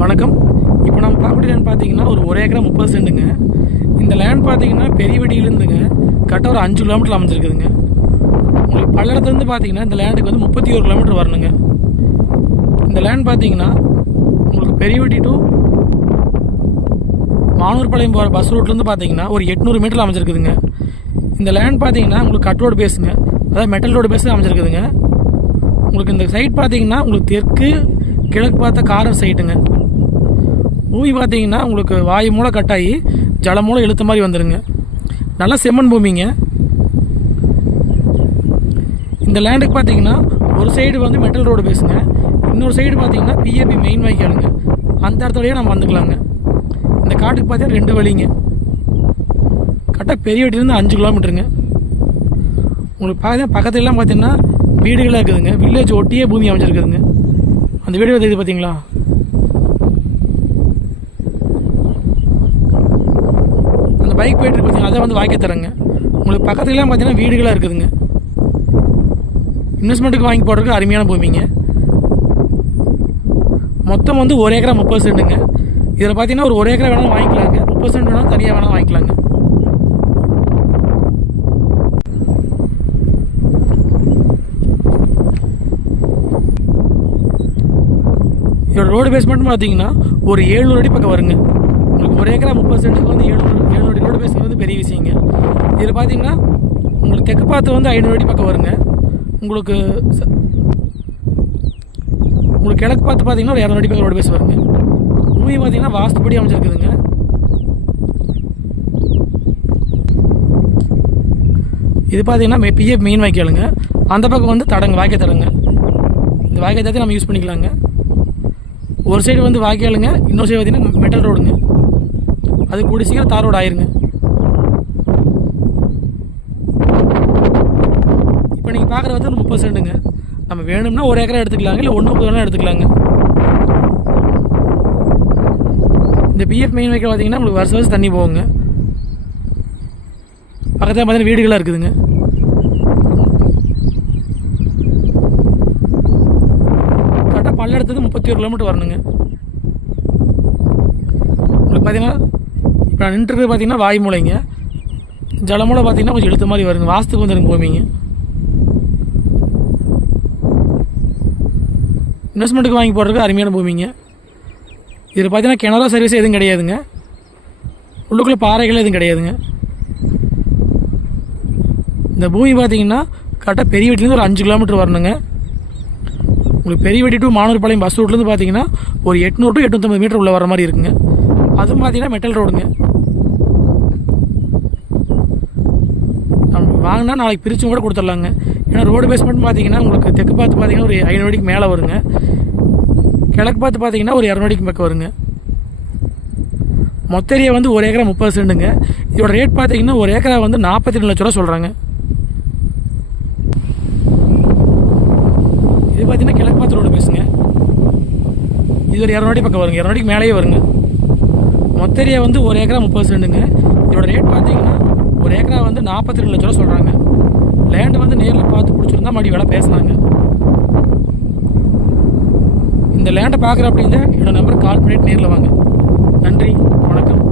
வணக்கம். இப்போ நம்ம ப்ராப்பர்ட்டி லேண்ட் பார்த்தீங்கன்னா ஒரு ஒரே ஏக்கரா முப்பது சென்ட்டுங்க இந்த லேண்ட் பார்த்தீங்கன்னா பெரியவடியிலேருந்துங்க கரெக்டாக ஒரு அஞ்சு கிலோமீட்டர் அமைஞ்சிருக்குதுங்க. உங்களுக்கு பல்லடத்துலேருந்து பார்த்தீங்கன்னா இந்த லேண்டுக்கு வந்து முப்பத்தி ஒரு கிலோமீட்டர் வரணுங்க. இந்த லேண்ட் பார்த்தீங்கன்னா உங்களுக்கு பெரியவெடி டு மானூர்பாளையம் போகிற பஸ் ரூட்லேருந்து பார்த்தீங்கன்னா ஒரு எட்நூறு மீட்டர் அமைஞ்சிருக்குதுங்க. இந்த லேண்ட் பார்த்தீங்கன்னா உங்களுக்கு கட் ரோடு பேஸுங்க அதாவது மெட்டல் ரோடு பேஸு அமைஞ்சிருக்குதுங்க. உங்களுக்கு இந்த சைட் பார்த்தீங்கன்னா உங்களுக்கு தெற்கு கிழக்கு பார்த்த காரர் சைட்டுங்க பூமி பார்த்தீங்கன்னா உங்களுக்கு வாயு மூலம் கட்டாயி ஜலம் மூலம் இழுத்த மாதிரி வந்துடுங்க நல்லா செம்மண் பூமிங்க. இந்த லேண்டுக்கு பார்த்தீங்கன்னா ஒரு சைடு வந்து மெட்டல் ரோடு பேசுங்க இன்னொரு சைடு பார்த்தீங்கன்னா பிஏபி மெயின் வாய்க்காலுங்க அந்த இடத்துலையே நம்ம வந்துக்கலாங்க. இந்த காட்டுக்கு பார்த்தீங்கன்னா ரெண்டு வழிங்க. கரெக்டாக பெரிய வீட்டிலேருந்து அஞ்சு கிலோமீட்டருங்க. உங்களுக்கு பார்த்தீங்கன்னா பக்கத்துலலாம் பார்த்தீங்கன்னா வீடுகளாக இருக்குதுங்க. வில்லேஜ் ஒட்டியே பூமி அமைஞ்சிருக்குதுங்க. அந்த வீடியோ தெரியுது பார்த்தீங்களா? அந்த பைக் போயிட்டு பார்த்தீங்கன்னா அதை வந்து வாங்கி தரேங்க உங்களுக்கு பக்கத்துலலாம் பார்த்தீங்கன்னா வீடுகளாக இருக்குதுங்க. இன்வெஸ்ட்மெண்ட்டுக்கு வாங்கி போடுறதுக்கு அருமையான பூமிங்க. மொத்தம் வந்து ஒரு ஏக்கரா முப்பது சென்ட்டுங்க. இதில் பார்த்தீங்கன்னா ஒரு ஒரு ஏக்கரா வேணாலும் வாங்கிக்கலாங்க. முப்பது சென்ட் வேணாலும் தனியாக வேணாலும் வாங்கிக்கலாங்க. இதோட ரோடு பேஸ்மெண்ட் பார்த்தீங்கன்னா ஒரு ஏழ்நூறு அடி பக்கம் வருங்க. உங்களுக்கு ஒரு ஏக்கரா முப்பது சென்ட்டுக்கு வந்து ஏழ்நூறு ஏழ்நூறு ரோடு பேஸ்மெண்ட் வந்து பெரிய விஷயங்க. இதில் பார்த்தீங்கன்னா உங்களுக்கு தெற்கு பார்த்து வந்து ஐநூறு அடி பக்கம் வருங்க. உங்களுக்கு உங்களுக்கு கிழக்கு பார்த்து பார்த்தீங்கன்னா ஒரு இரநூறு அடி பக்கம் ரோடு பேஸ் வருங்க. பூமி பார்த்தீங்கன்னா வாஸ்துப்படி அமைஞ்சிருக்குதுங்க. இது பார்த்தீங்கன்னா பிஏ மெயின் வாய்க்காலுங்க. அந்த பக்கம் வந்து தடங்க வாய்க்கை தடங்க. இந்த வாய்க்கால் தடத்தை நம்ம யூஸ் பண்ணிக்கலாங்க. ஒரு சைடு வந்து வாய்க்காலுங்க இன்னொரு சைடு பார்த்தீங்கன்னா மெட்டல் ரோடுங்க அது கூடி சீக்கிரம் தார் ரோடு ஆயிருங்க. இப்போ நீங்கள் பார்க்குறது வந்து முப்பது சென்ட்டுங்க நம்ம வேணும்னா ஒரு ஏக்கரா எடுத்துக்கலாங்க இல்லை ஒன்று முப்பது வேணால் எடுத்துக்கலாங்க. இந்த பிஎஃப் மெயின் வைக்கிற பார்த்தீங்கன்னா உங்களுக்கு வருஷம் வருஷம் தண்ணி போகுங்க. பக்கத்தில் பார்த்தீங்கன்னா வீடுகளாக இருக்குதுங்க. கரெக்டாக பல்லடத்துக்கு முப்பத்தி ஒரு கிலோமீட்டர் வரணுங்க. உங்களுக்கு பார்த்தீங்கன்னா இப்போ நான் நின்றுக்கு பார்த்தீங்கன்னா வாய் மூலைங்க ஜலமூலை பார்த்தீங்கன்னா கொஞ்சம் இழுத்த மாதிரி வருங்க வாஸ்துக்கு வந்து எனக்கு பூமிங்க இன்வெஸ்ட்மெண்ட்டுக்கு வாங்கி போடுறதுக்கு அருமையான பூமிங்க. இதில் பார்த்தீங்கன்னா கிணறா சர்வீஸ் எதுவும் கிடையாதுங்க. உள்ளுக்குள்ளே பாறைகள் எதுவும் கிடையாதுங்க. இந்த பூமி பார்த்தீங்கன்னா கரெக்டாக பெரிய வீட்டிலேருந்து ஒரு அஞ்சு கிலோமீட்டர் வரணுங்க. உங்களுக்கு பெரிய வெட்டி டு மானூர்பாளையம் பஸ் ரூட்லேருந்து பார்த்தீங்கன்னா ஒரு எட்நூறு டு எட்நூற்றம்பது மீட்டர் உள்ள வர மாதிரி இருக்குங்க. அதுவும் பார்த்தீங்கன்னா மெட்டல் ரோடுங்க நம்ம வாங்கினா நாளைக்கு பிரிச்சும் கூட கொடுத்துடலாங்க. ஏன்னா ரோடு பேஸ்மெண்ட் பார்த்தீங்கன்னா உங்களுக்கு தெற்கு பார்த்து பார்த்தீங்கன்னா ஒரு ஐநூறு மேலே வருங்க. கிழக்கு பார்த்து பார்த்தீங்கன்னா ஒரு இரநூடிக்கு பக்கம் வருங்க. மொத்த ஏரியா வந்து ஒரு ஏக்கரா முப்பது சென்ட்டுங்க இதோட ரேட் பார்த்தீங்கன்னா ஒரு ஏக்கரா வந்து நாற்பத்தி ரெண்டு லட்ச ரூபா சொல்கிறாங்க இது பார்த்தீங்கன்னா கிழக்கு பார்த்து ரோடு பேசுங்க இது ஒரு இரநூடி பக்கம் வருங்க. இரநூடிக்கு மேலேயே வருங்க. மொத்த ஏரியா வந்து ஒரு ஏக்கரா முப்பது சென்ட்டுங்க இதோட ரேட் பார்த்தீங்கன்னா ஒரு ஏக்கரா வந்து நாற்பத்தி ரெண்டு லட்ச ரூபா சொல்கிறாங்க லேண்டு வந்து நேரில் பார்த்து பிடிச்சிருந்தா மறுபடியும் வேலை பேசுனாங்க. இந்த லேண்டை பார்க்குற அப்படிங்க என்னோடய நம்பருக்கு கால் பண்ணிட்டு நேரில் வாங்க. நன்றி வணக்கம்.